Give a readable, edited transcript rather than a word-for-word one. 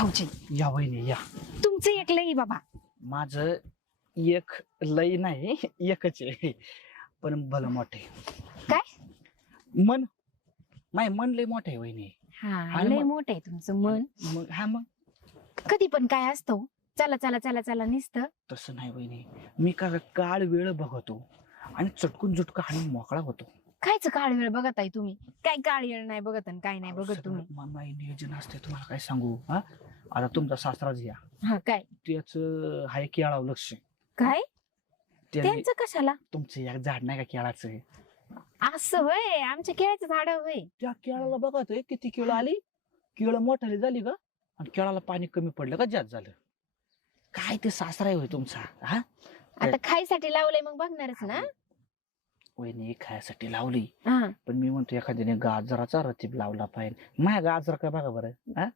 भाऊजी या वहिनी या. तुमचं एक लई बाबा. माझं एक लई नाही एकच आहे पण भलं मोठे. काय मन माय मन लय मोठे वहिनी. हा आणि लय मग- मोठं आहे तुमचं मन. मग हा मग कधी पण काय असतं चला चला चला चला निसतं. तसं नाही वहिनी. मी का काळ वेळ बघतो आणि चटकून झुटका आणि मोकळा होतो. कायच काळ वेळ बघत आहे तुम्ही. काय काळ वेळ नाही बघत आणि काय नाही बघत तुम्ही. माई नियोजन असते तुम्हाला काय सांगू. हा आता तुमचा सासराच घ्या. हा काय त्याच हाय केळाव लक्ष. काय त्याने त्यांचं कशाला तुमचं एक झाड नाही का केळाचं. असं वय आमच्या केळ्याचं झाड वय. त्या केळाला बघा ते किती केळं आली. केळं मोठाली झाली का आणि केळाला पाणी कमी पडलं का जास्त झालं. काय ते सासरा होय तुमचा. हा आता खायसाठी लावलंय मग बघणारच ना. वहिनी खायसाठी लावली हा पण मी म्हणतो एखाद्याने गाजराचा रतीब लावला पाहिजे. माझ्या गाजर काय बघा बरं. हा